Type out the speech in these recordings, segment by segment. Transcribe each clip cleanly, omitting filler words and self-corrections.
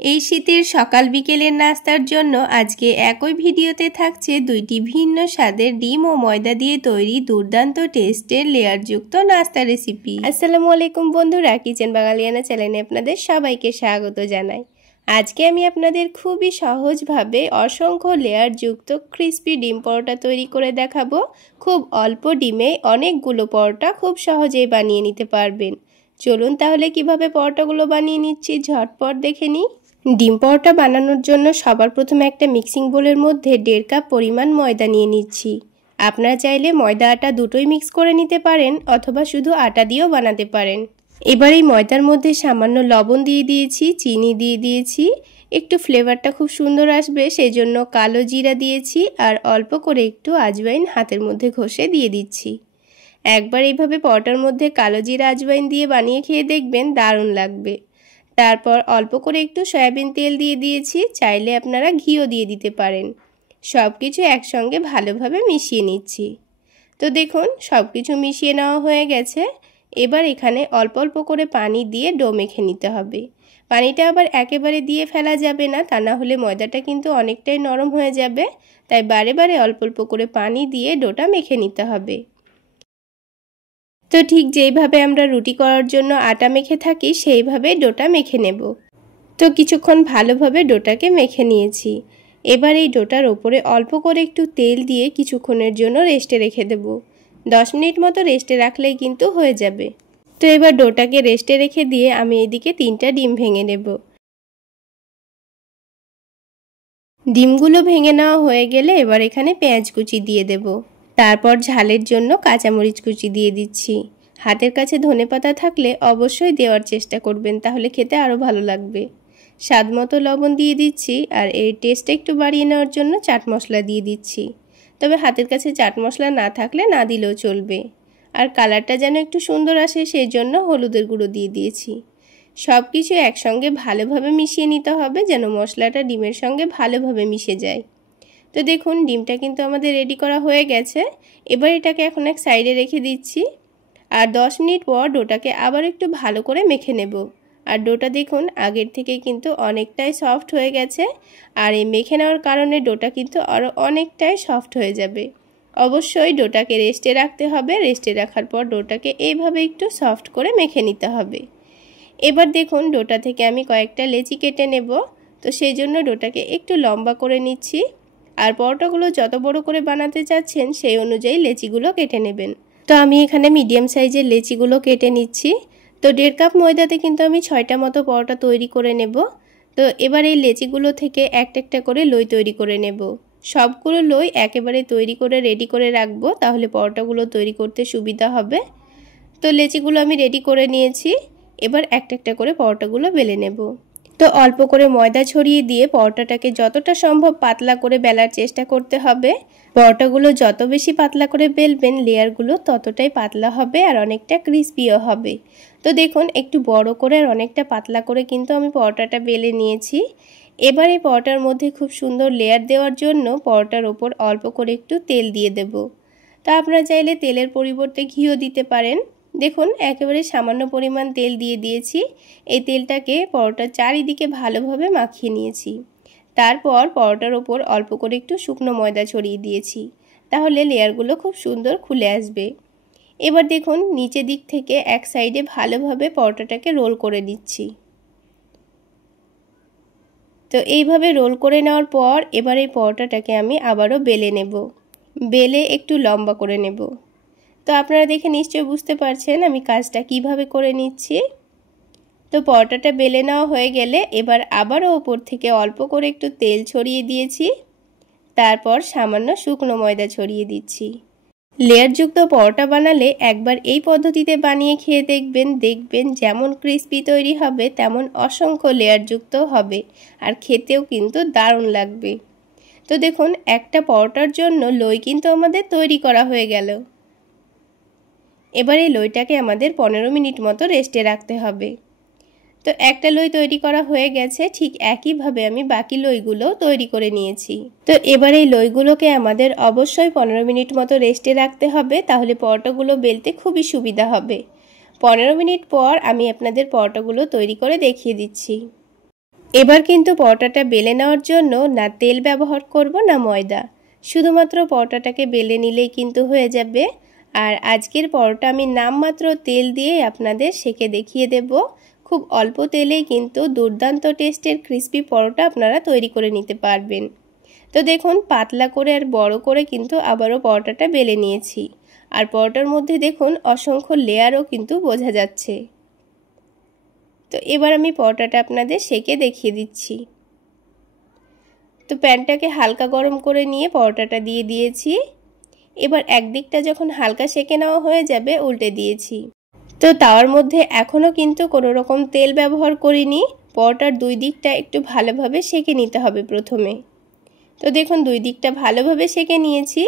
এই শীতের সকাল বিকেলের নাস্তার জন্য আজকে একই ভিডিওতে থাকছে দুইটি ভিন্ন স্বাদের ডিম ও ময়দা দিয়ে তৈরি দুর্দান্ত টেস্টের লেয়ারযুক্ত নাস্তা রেসিপি। আসসালামু আলাইকুম বন্ধুরা, কিচেন বাঙালিয়ানা চ্যানেলে আপনাদের সবাইকে স্বাগত জানাই। আজকে আমি আপনাদের খুবই সহজভাবে অসংখ্য লেয়ারযুক্ত ক্রিস্পি ডিম পরোটা তৈরি করে দেখাবো। খুব অল্প ডিমে অনেকগুলো পরোটা খুব সহজেই বানিয়ে নিতে পারবেন। চলুন তাহলে কিভাবে পরোটাগুলো বানিয়ে নিচ্ছি ঝটপট দেখে নিই। ডিম পরোটা বানানোর জন্য সবার প্রথমে একটা মিক্সিং বোলের মধ্যে 1.5 কাপ পরিমাণ ময়দা নিয়ে নিচ্ছি। আপনারা চাইলে ময়দা আটা দুটোই মিক্স করে নিতে পারেন অথবা শুধু আটা দিয়েও বানাতে পারেন। এবার এই ময়দার মধ্যে সামান্য লবণ দিয়ে দিয়েছি, চিনি দিয়ে দিয়েছি, একটু ফ্লেভারটা খুব সুন্দর আসবে সেই জন্য কালো জিরা দিয়েছি, আর অল্প করে একটু আজওয়াইন হাতের মধ্যে ঘষে দিয়ে দিচ্ছি। একবার এইভাবে পরোটার মধ্যে কালো জিরা আজওয়াইন দিয়ে বানিয়ে খেয়ে দেখবেন, দারুণ লাগবে। তারপর অল্প করে একটু সয়াবিন তেল দিয়ে দিয়েছি, চাইলে আপনারা ঘিও দিয়ে দিতে পারেন। সব কিছু একসঙ্গে ভালোভাবে মিশিয়ে নিচ্ছি। তো দেখুন সব কিছু মিশিয়ে নেওয়া হয়ে গেছে। এবার এখানে অল্প অল্প করে পানি দিয়ে ডো মেখে নিতে হবে। পানিটা আবার একেবারে দিয়ে ফেলা যাবে না, তা না হলে ময়দাটা কিন্তু অনেকটাই নরম হয়ে যাবে। তাই বারে বারে অল্প অল্প করে পানি দিয়ে ডোটা মেখে নিতে হবে। তো ঠিক যেইভাবে আমরা রুটি করার জন্য আটা মেখে থাকি সেইভাবে ডোটা মেখে নেব। তো কিছুক্ষণ ভালোভাবে ডোটাকে মেখে নিয়েছি। এবার এই ডোটার ওপরে অল্প করে একটু তেল দিয়ে কিছুক্ষণের জন্য রেস্টে রেখে দেব। 10 মিনিট মতো রেস্টে রাখলেই কিন্তু হয়ে যাবে। তো এবার ডোটাকে রেস্টে রেখে দিয়ে আমি এদিকে 3টা ডিম ভেঙে নেব। ডিমগুলো ভেঙে নেওয়া হয়ে গেলে এবার এখানে পেঁয়াজ কুচি দিয়ে দেব। তারপর ঝালের জন্য কাঁচামরিচ কুচি দিয়ে দিচ্ছি। হাতের কাছে ধনেপাতা থাকলে অবশ্যই দেওয়ার চেষ্টা করবেন, তাহলে খেতে আরও ভালো লাগবে। স্বাদ মতো লবণ দিয়ে দিচ্ছি, আর এই টেস্টটা একটু বাড়িয়ে নেওয়ার জন্য চাট মশলা দিয়ে দিচ্ছি। তবে হাতের কাছে চাট মশলা না থাকলে না দিলেও চলবে। আর কালারটা যেন একটু সুন্দর আসে সেই জন্য হলুদের গুঁড়ো দিয়ে দিয়েছি। সব কিছু একসঙ্গে ভালোভাবে মিশিয়ে নিতে হবে যেন মশলাটা ডিমের সঙ্গে ভালোভাবে মিশে যায়। তো দেখুন ডিমটা কিন্তু আমাদের রেডি করা হয়ে গেছে। এবার এটাকে এখন এক সাইডে রেখে দিচ্ছি। আর 10 মিনিট পর ডোটাকে আবার একটু ভালো করে মেখে নেব। আর ডোটা দেখুন আগের থেকে কিন্তু অনেকটাই সফট হয়ে গেছে। আর এই মেখে নেওয়ার কারণে ডোটা কিন্তু আরও অনেকটাই সফট হয়ে যাবে। অবশ্যই ডোটাকে রেস্টে রাখতে হবে। রেস্টে রাখার পর ডোটাকে এইভাবে একটু সফট করে মেখে নিতে হবে। এবার দেখুন ডোটা থেকে আমি কয়েকটা লেচি কেটে নেব। তো সেই জন্য ডোটাকে একটু লম্বা করে নিচ্ছি। আর পরোটাগুলো যত বড় করে বানাতে চাচ্ছেন সেই অনুযায়ী লেচিগুলো কেটে নেবেন। তো আমি এখানে মিডিয়াম সাইজের লেচিগুলো কেটে নিচ্ছি। তো 1.5 কাপ ময়দাতে কিন্তু আমি 6টা মতো পরোটা তৈরি করে নেব। তো এবার এই লেচিগুলো থেকে একটা একটা করে লই তৈরি করে নেব। সবগুলো লই একেবারে তৈরি করে রেডি করে রাখবো, তাহলে পরোটাগুলো তৈরি করতে সুবিধা হবে। তো লেচিগুলো আমি রেডি করে নিয়েছি। এবার একটা একটা করে পরোটাগুলো বেলে নেব। তো অল্প করে ময়দা ছড়িয়ে দিয়ে পরোটাটাকে যতটা সম্ভব পাতলা করে বেলার চেষ্টা করতে হবে। পরোটাগুলো যত বেশি পাতলা করে বেলবেন লেয়ারগুলো ততটাই পাতলা হবে আর অনেকটা ক্রিস্পিও হবে। তো দেখুন একটু বড় করে আর অনেকটা পাতলা করে কিন্তু আমি পরোটাটা বেলে নিয়েছি। এবার এই পরোটার মধ্যে খুব সুন্দর লেয়ার দেওয়ার জন্য পরোটার ওপর অল্প করে একটু তেল দিয়ে দেব। তা আপনারা চাইলে তেলের পরিবর্তে ঘিও দিতে পারেন। দেখুন একেবারে সামান্য পরিমাণ তেল দিয়ে দিয়েছি। এই তেলটাকে পরোটার চারিদিকে ভালোভাবে মাখিয়ে নিয়েছি। তারপর পরোটার ওপর অল্প করে একটু শুকনো ময়দা ছড়িয়ে দিয়েছি, তাহলে লেয়ারগুলো খুব সুন্দর খুলে আসবে। এবার দেখুন নিচের দিক থেকে এক সাইডে ভালোভাবে পরোটাটাকে রোল করে নিচ্ছি। তো এইভাবে রোল করে নেওয়ার পর এবার এই পরোটাটাকে আমি আবারও বেলে নেব। বেলে একটু লম্বা করে নেব। তো আপনারা দেখে নিশ্চয়ই বুঝতে পারছেন আমি কাজটা কিভাবে করে নিচ্ছি। তো পরোটাটা বেলে নেওয়া হয়ে গেলে এবার আবারও ওপর থেকে অল্প করে একটু তেল ছড়িয়ে দিয়েছি। তারপর সামান্য শুকনো ময়দা ছড়িয়ে দিচ্ছি। লেয়ারযুক্ত পরোটা বানালে একবার এই পদ্ধতিতে বানিয়ে খেয়ে দেখবেন যেমন ক্রিস্পি তৈরি হবে তেমন অসংখ্য লেয়ারযুক্ত হবে, আর খেতেও কিন্তু দারুণ লাগবে। তো দেখুন একটা পরোটার জন্য লই কিন্তু আমাদের তৈরি করা হয়ে গেল। এবার এই লইটাকে আমাদের 15 মিনিট মতো রেস্টে রাখতে হবে। তো একটা লই তৈরি করা হয়ে গেছে, ঠিক একইভাবে আমি বাকি লইগুলো তৈরি করে নিয়েছি। তো এবার এই লইগুলোকে আমাদের অবশ্যই 15 মিনিট মতো রেস্টে রাখতে হবে, তাহলে পরোটাগুলো বেলতে খুবই সুবিধা হবে। 15 মিনিট পর আমি আপনাদের পরোটাগুলো তৈরি করে দেখিয়ে দিচ্ছি। এবার কিন্তু পরোটাটা বেলে নেওয়ার জন্য না তেল ব্যবহার করব না ময়দা, শুধুমাত্র পরোটাটাকে বেলে নিলেই কিন্তু হয়ে যাবে। আর আজকের পরোটা আমি নামমাত্র তেল দিয়ে আপনাদের সেঁকে দেখিয়ে দেব। খুব অল্প তেলেই কিন্তু দুর্দান্ত টেস্টের ক্রিস্পি পরোটা আপনারা তৈরি করে নিতে পারবেন। তো দেখুন পাতলা করে আর বড় করে কিন্তু আবারও পরোটাটা বেলে নিয়েছি। আর পরোটার মধ্যে দেখুন অসংখ্য লেয়ারও কিন্তু বোঝা যাচ্ছে। তো এবার আমি পরোটাটা আপনাদের সেঁকে দেখিয়ে দিচ্ছি। তো প্যানটাকে হালকা গরম করে নিয়ে পরোটাটা দিয়ে দিয়েছি। এবার একদিকটা যখন হালকা সেঁকে নেওয়া হয়ে যাবে উল্টে দিয়েছি। তো তাওয়ার মধ্যে এখনও কিন্তু কোনো রকম তেল ব্যবহার করিনি। পরোটার দুই দিকটা একটু ভালোভাবে সেঁকে নিতে হবে প্রথমে। তো দেখুন দুই দিকটা ভালোভাবে সেঁকে নিয়েছি।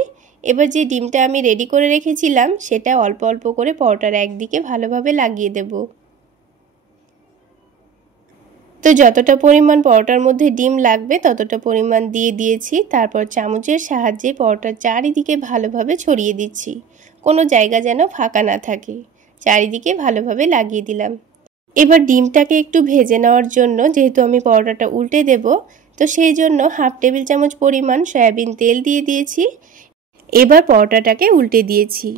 এবার যে ডিমটা আমি রেডি করে রেখেছিলাম সেটা অল্প অল্প করে পরোটার একদিকে ভালোভাবে লাগিয়ে দেব। তো যতটা পরিমাণ পরোটার মধ্যে ডিম লাগবে ততটা পরিমাণ দিয়ে দিয়েছি। তারপর চামচের সাহায্যে পরোটার চারিদিকে ভালোভাবে ছড়িয়ে দিচ্ছি, কোনো জায়গা যেন ফাঁকা না থাকে। চারিদিকে ভালোভাবে লাগিয়ে দিলাম। এবার ডিমটাকে একটু ভেজে নেওয়ার জন্য, যেহেতু আমি পরোটাটা উল্টে দেব, তো সেই জন্য হাফ টেবিল চামচ পরিমাণ সয়াবিন তেল দিয়ে দিয়েছি। এবার পরোটাটাকে উল্টে দিয়েছি।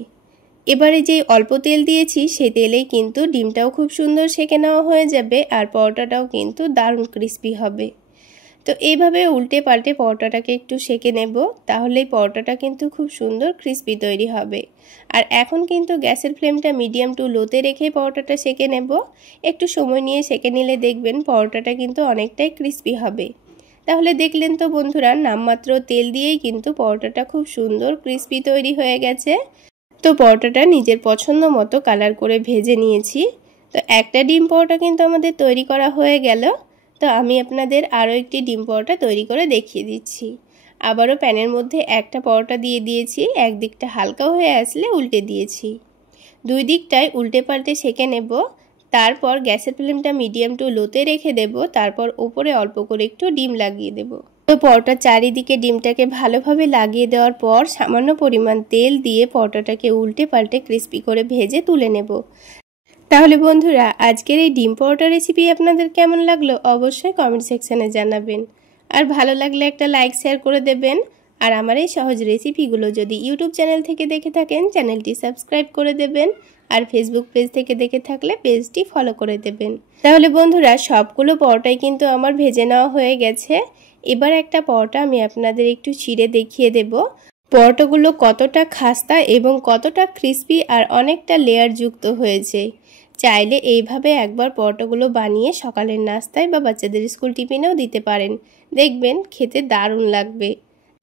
এবারে যে অল্প তেল দিয়েছি সেই তেলেই কিন্তু ডিমটাও খুব সুন্দর সেঁকে নেওয়া হয়ে যাবে আর পরোটাটাও কিন্তু দারুণ ক্রিস্পি হবে। তো এইভাবে উল্টে পাল্টে পরোটাটাকে একটু সেঁকে নেব, তাহলেই পরোটাটা কিন্তু খুব সুন্দর ক্রিস্পি তৈরি হবে। আর এখন কিন্তু গ্যাসের ফ্লেমটা মিডিয়াম টু লোতে রেখে পরোটাটা সেঁকে নেব। একটু সময় নিয়ে সেঁকে নিলে দেখবেন পরোটাটা কিন্তু অনেকটাই ক্রিস্পি হবে। তাহলে দেখলেন তো বন্ধুরা, নামমাত্র তেল দিয়েই কিন্তু পরোটাটা খুব সুন্দর ক্রিস্পি তৈরি হয়ে গেছে। তো পরোটাটা নিজের পছন্দ মতো কালার করে ভেজে নিয়েছি। তো একটা ডিম পরোটা কিন্তু আমাদের তৈরি করা হয়ে গেল। তো আমি আপনাদের আরও একটি ডিম পরোটা তৈরি করে দেখিয়ে দিচ্ছি। আবারও প্যানের মধ্যে একটা পরোটা দিয়ে দিয়েছি, একদিকটা হালকা হয়ে আসলে উল্টে দিয়েছি। দুই দিকটাই উল্টে পাল্টে সেঁকে নেব। তারপর গ্যাসের ফ্লেমটা মিডিয়াম টু লোতে রেখে দেব। তারপর উপরে অল্প করে একটু ডিম লাগিয়ে দেব। তো পরোটার চারিদিকে ডিমটাকে ভালোভাবে লাগিয়ে দেওয়ার পর সামান্য পরিমাণ তেল দিয়ে পরোটাটাকে উল্টে পাল্টে ক্রিস্পি করে ভেজে তুলে নেব। তাহলে বন্ধুরা, আজকের এই ডিম পরোটা রেসিপি আপনাদের কেমন লাগলো অবশ্যই কমেন্ট সেকশনে জানাবেন। আর ভালো লাগলে একটা লাইক শেয়ার করে দেবেন। আর আমার এই সহজ রেসিপিগুলো যদি ইউটিউব চ্যানেল থেকে দেখে থাকেন চ্যানেলটি সাবস্ক্রাইব করে দেবেন। আর ফেসবুক পেজ থেকে দেখে থাকলে পেজটি ফলো করে দেবেন। তাহলে বন্ধুরা, সবগুলো পরোটাই কিন্তু আমার ভেজে নেওয়া হয়ে গেছে। এবার একটা পরোটা আমি আপনাদের একটু ছিঁড়ে দেখিয়ে দেব পরোটাগুলো কতটা খাস্তা এবং কতটা ক্রিস্পি আর অনেকটা লেয়ার যুক্ত হয়েছে। চাইলে এইভাবে একবার পরোটাগুলো বানিয়ে সকালের নাস্তায় বা বাচ্চাদের স্কুল টিফিনেও দিতে পারেন, দেখবেন খেতে দারুণ লাগবে।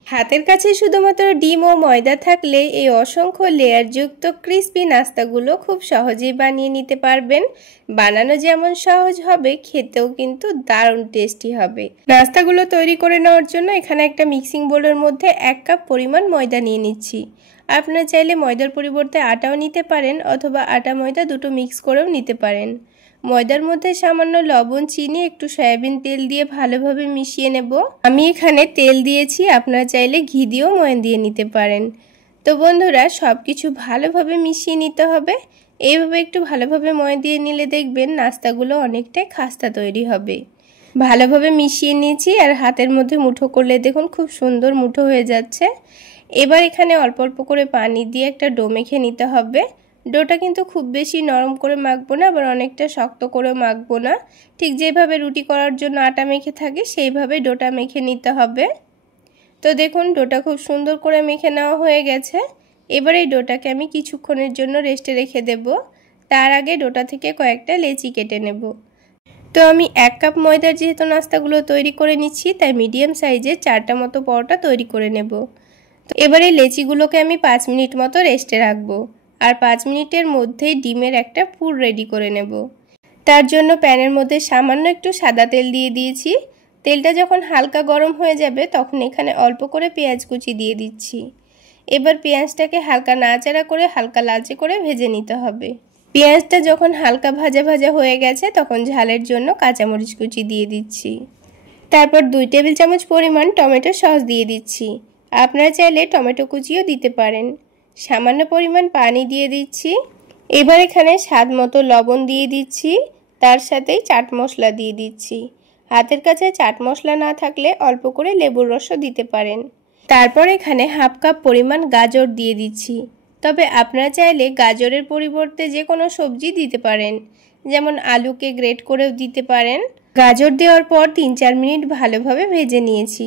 হাতের কাছে শুধুমাত্র ডিম ও ময়দা থাকলে এই অসংখ্য লেয়ারযুক্ত ক্রিস্পি নাস্তাগুলো খুব সহজেই বানিয়ে নিতে পারবেন। বানানো যেমন সহজ হবে, খেতেও কিন্তু দারুণ টেস্টি হবে। নাস্তাগুলো তৈরি করে নেওয়ার জন্য এখানে একটা মিক্সিং বোলের মধ্যে 1 কাপ পরিমাণ ময়দা নিয়ে নিচ্ছি। আপনারা চাইলে ময়দার পরিবর্তে আটাও নিতে পারেন অথবা আটা ময়দা দুটো মিক্স করেও নিতে পারেন। ময়দার মধ্যে সামান্য লবণ, চিনি, একটু সয়াবিন তেল দিয়ে ভালোভাবে মিশিয়ে নেব। আমি এখানে তেল দিয়েছি, আপনারা চাইলে ঘি দিয়েও ময়ান দিয়ে নিতে পারেন। তো বন্ধুরা, সব কিছু ভালোভাবে মিশিয়ে নিতে হবে। এইভাবে একটু ভালোভাবে ময়ান দিয়ে নিলে দেখবেন নাস্তাগুলো অনেকটাই খাস্তা তৈরি হবে। ভালোভাবে মিশিয়ে নিয়েছি আর হাতের মধ্যে মুঠো করলে দেখুন খুব সুন্দর মুঠো হয়ে যাচ্ছে। এবার এখানে অল্প অল্প করে পানি দিয়ে একটা ডো মেখে নিতে হবে। ডোটা কিন্তু খুব বেশি নরম করে মাখবো না, আবার অনেকটা শক্ত করে মাখবো না। ঠিক যেভাবে রুটি করার জন্য আটা মেখে থাকে সেইভাবে ডোটা মেখে নিতে হবে। তো দেখুন ডোটা খুব সুন্দর করে মেখে নেওয়া হয়ে গেছে। এবার এই ডোটাকে আমি কিছুক্ষণের জন্য রেস্টে রেখে দেব। তার আগে ডোটা থেকে কয়েকটা লেচি কেটে নেব। তো আমি 1 কাপ ময়দার যেহেতু নাস্তাগুলো তৈরি করে নিচ্ছি, তাই মিডিয়াম সাইজে 4টা মতো পরোটা তৈরি করে নেব। তো এবার এই লেচিগুলোকে আমি 5 মিনিট মতো রেস্টে রাখবো। আর 5 মিনিটের মধ্যেই ডিমের একটা পুর রেডি করে নেব। তার জন্য প্যানের মধ্যে সামান্য একটু সাদা তেল দিয়ে দিয়েছি। তেলটা যখন হালকা গরম হয়ে যাবে তখন এখানে অল্প করে পেঁয়াজ কুচি দিয়ে দিচ্ছি। এবার পেঁয়াজটাকে হালকা নাড়াচাড়া করে হালকা লালচে করে ভেজে নিতে হবে। পেঁয়াজটা যখন হালকা ভাজা ভাজা হয়ে গেছে তখন ঝালের জন্য কাঁচামরিচ কুচি দিয়ে দিচ্ছি। তারপর 2 টেবিল চামচ পরিমাণ টমেটো সস দিয়ে দিচ্ছি। আপনারা চাইলে টমেটো কুচিও দিতে পারেন। সামান্য পরিমাণ পানি দিয়ে দিচ্ছি। এবার এখানে স্বাদ মতো লবণ দিয়ে দিচ্ছি। তার সাথেই চাট মশলা দিয়ে দিচ্ছি। হাতের কাছে চাট মশলা না থাকলে অল্প করে লেবুর রসও দিতে পারেন। তারপর এখানে হাফ কাপ পরিমাণ গাজর দিয়ে দিচ্ছি। তবে আপনারা চাইলে গাজরের পরিবর্তে যে কোনো সবজি দিতে পারেন, যেমন আলুকে গ্রেট করেও দিতে পারেন। গাজর দেওয়ার পর 3-4 মিনিট ভালোভাবে ভেজে নিয়েছি।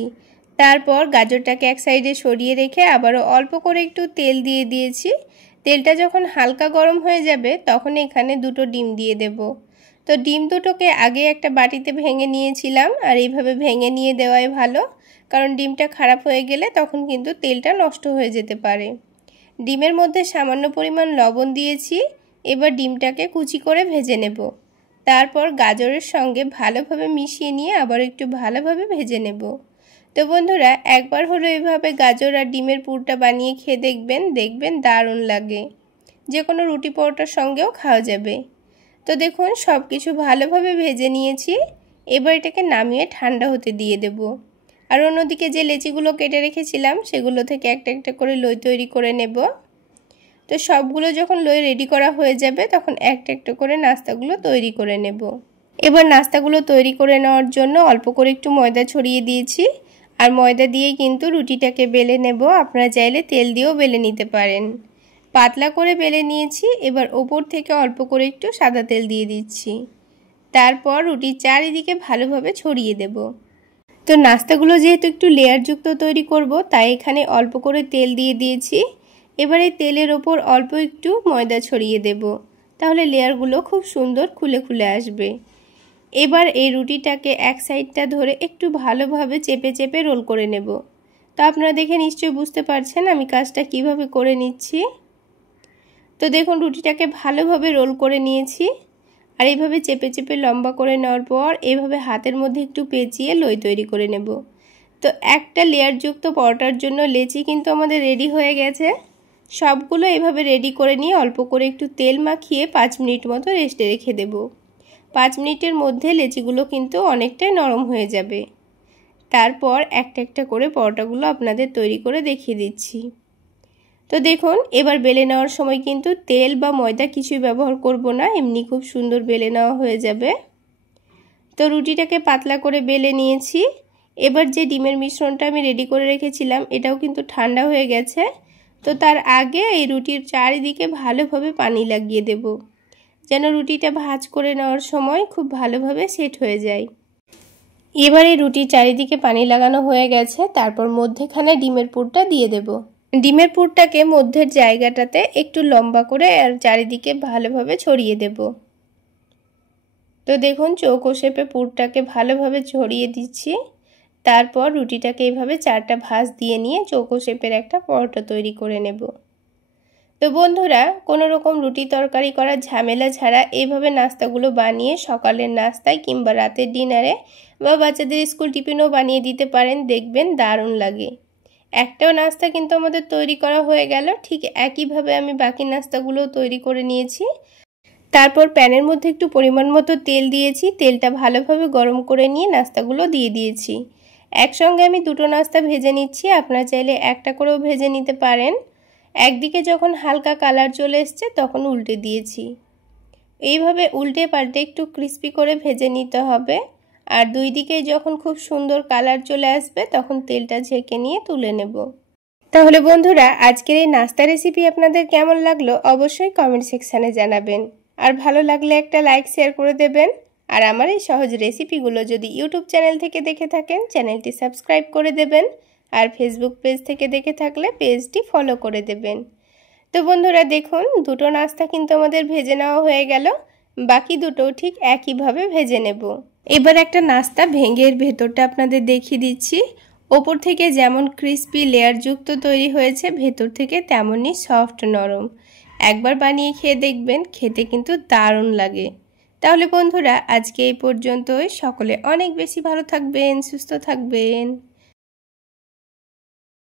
তারপর গাজরটাকে এক সাইডে সরিয়ে রেখে আবারও অল্প করে একটু তেল দিয়ে দিয়েছি। তেলটা যখন হালকা গরম হয়ে যাবে তখন এখানে 2টো ডিম দিয়ে দেব। তো ডিম দুটোকে আগে একটা বাটিতে ভেঙে নিয়েছিলাম, আর এইভাবে ভেঙে নিয়ে দেওয়াই ভালো, কারণ ডিমটা খারাপ হয়ে গেলে তখন কিন্তু তেলটা নষ্ট হয়ে যেতে পারে। ডিমের মধ্যে সামান্য পরিমাণ লবণ দিয়েছি। এবার ডিমটাকে কুচি করে ভেজে নেব। তারপর গাজরের সঙ্গে ভালোভাবে মিশিয়ে নিয়ে আবার একটু ভালোভাবে ভেজে নেব। তো বন্ধুরা, একবার হলো এভাবে গাজর আর ডিমের পুরটা বানিয়ে খেয়ে দেখবেন দারুণ লাগে। যে কোনো রুটি পরোটার সঙ্গেও খাওয়া যাবে। তো দেখুন সব কিছু ভালোভাবে ভেজে নিয়েছি। এবার এটাকে নামিয়ে ঠান্ডা হতে দিয়ে দেব। আর অন্যদিকে যে লেচিগুলো কেটে রেখেছিলাম সেগুলো থেকে একটা একটা করে লই তৈরি করে নেব। তো সবগুলো যখন লই রেডি করা হয়ে যাবে তখন একটা একটা করে নাস্তাগুলো তৈরি করে নেব। এবার নাস্তাগুলো তৈরি করে নেওয়ার জন্য অল্প করে একটু ময়দা ছড়িয়ে দিয়েছি। আর ময়দা দিয়েই কিন্তু রুটিটাকে বেলে নেব। আপনারা চাইলে তেল দিয়েও বেলে নিতে পারেন। পাতলা করে বেলে নিয়েছি। এবার ওপর থেকে অল্প করে একটু সাদা তেল দিয়ে দিচ্ছি। তারপর রুটির চারিদিকে ভালোভাবে ছড়িয়ে দেব। তো নাস্তাগুলো যেহেতু একটু লেয়ারযুক্ত তৈরি করব, তাই এখানে অল্প করে তেল দিয়ে দিয়েছি। এবারে তেলের ওপর অল্প একটু ময়দা ছড়িয়ে দেব, তাহলে লেয়ারগুলো খুব সুন্দর খুলে খুলে আসবে। এবার এই রুটিটাকে এক সাইডটা ধরে একটু ভালোভাবে চেপে চেপে রোল করে নেব। তো আপনারা দেখে নিশ্চয়ই বুঝতে পারছেন আমি কাজটা কিভাবে করে নিচ্ছি। তো দেখুন রুটিটাকে ভালোভাবে রোল করে নিয়েছি। আর এইভাবে চেপে চেপে লম্বা করে নেওয়ার পর এইভাবে হাতের মধ্যে একটু পেঁচিয়ে লই তৈরি করে নেব। তো একটা লেয়ারযুক্ত পরোটার জন্য লেচি কিন্তু আমাদের রেডি হয়ে গেছে। সবগুলো এভাবে রেডি করে নিয়ে অল্প করে একটু তেল মাখিয়ে 5 মিনিট মতো রেস্টে রেখে দেব। 5 মিনিটের মধ্যে লেচিগুলো কিন্তু অনেকটাই নরম হয়ে যাবে। তারপর একটা একটা করে পরোটাগুলো আপনাদের তৈরি করে দেখিয়ে দিচ্ছি। তো দেখুন এবার বেলে নেওয়ার সময় কিন্তু তেল বা ময়দা কিছুই ব্যবহার করব না, এমনি খুব সুন্দর বেলে নেওয়া হয়ে যাবে। তো রুটিটাকে পাতলা করে বেলে নিয়েছি। এবার যে ডিমের মিশ্রণটা আমি রেডি করে রেখেছিলাম এটাও কিন্তু ঠান্ডা হয়ে গেছে। তো তার আগে এই রুটির চারিদিকে ভালোভাবে পানি লাগিয়ে দেব, যেন রুটিটা ভাঁজ করে নেওয়ার সময় খুব ভালোভাবে সেট হয়ে যায়। এবারে রুটির চারিদিকে পানি লাগানো হয়ে গেছে। তারপর মধ্যেখানে ডিমের পুরটা দিয়ে দেব। ডিমের পুরটাকে মধ্যের জায়গাটাতে একটু লম্বা করে আর চারিদিকে ভালোভাবে ছড়িয়ে দেব। তো দেখুন চৌকো শেপে পুরটাকে ভালোভাবে ছড়িয়ে দিচ্ছি। তারপর রুটিটাকে এইভাবে 4টা ভাঁজ দিয়ে নিয়ে চৌকো শেপের একটা পরোটা তৈরি করে নেব। তো বন্ধুরা, কোনো রকম রুটি তরকারি করার ঝামেলা ছাড়া এইভাবে নাস্তাগুলো বানিয়ে সকালের নাস্তায় কিংবা রাতের ডিনারে বা বাচ্চাদের স্কুল টিফিনও বানিয়ে দিতে পারেন, দেখবেন দারুণ লাগে। একটাও নাস্তা কিন্তু আমাদের তৈরি করা হয়ে গেল। ঠিক একইভাবে আমি বাকি নাস্তাগুলো তৈরি করে নিয়েছি। তারপর প্যানের মধ্যে একটু পরিমাণ মতো তেল দিয়েছি। তেলটা ভালোভাবে গরম করে নিয়ে নাস্তাগুলো দিয়ে দিয়েছি। একসঙ্গে আমি 2টো নাস্তা ভেজে নিচ্ছি। আপনারা চাইলে একটা করেও ভেজে নিতে পারেন। একদিকে যখন হালকা কালার চলে এসছে তখন উল্টে দিয়েছি। এইভাবে উল্টে পাল্টে একটু ক্রিস্পি করে ভেজে নিতে হবে। আর দুই দিকে যখন খুব সুন্দর কালার চলে আসবে তখন তেলটা ঝেঁকে নিয়ে তুলে নেব। তাহলে বন্ধুরা, আজকের এই নাস্তা রেসিপি আপনাদের কেমন লাগলো অবশ্যই কমেন্ট সেকশানে জানাবেন। আর ভালো লাগলে একটা লাইক শেয়ার করে দেবেন। আর আমার এই সহজ রেসিপিগুলো যদি ইউটিউব চ্যানেল থেকে দেখে থাকেন চ্যানেলটি সাবস্ক্রাইব করে দেবেন। আর ফেসবুক পেজ থেকে দেখে থাকলে পেজটি ফলো করে দেবেন। তো বন্ধুরা দেখুন 2টো নাস্তা কিন্তু আমাদের ভেজে নেওয়া হয়ে গেল। বাকি 2টোও ঠিক একইভাবে ভেজে নেব। এবার একটা নাস্তা ভেঙে এর ভেতরটা আপনাদের দেখিয়ে দিচ্ছি। ওপর থেকে যেমন ক্রিস্পি লেয়ারযুক্ত তৈরি হয়েছে, ভেতর থেকে তেমনই সফট নরম। একবার বানিয়ে খেয়ে দেখবেন, খেতে কিন্তু দারুণ লাগে। তাহলে বন্ধুরা আজকে এই পর্যন্তই। সকলে অনেক বেশি ভালো থাকবেন, সুস্থ থাকবেন।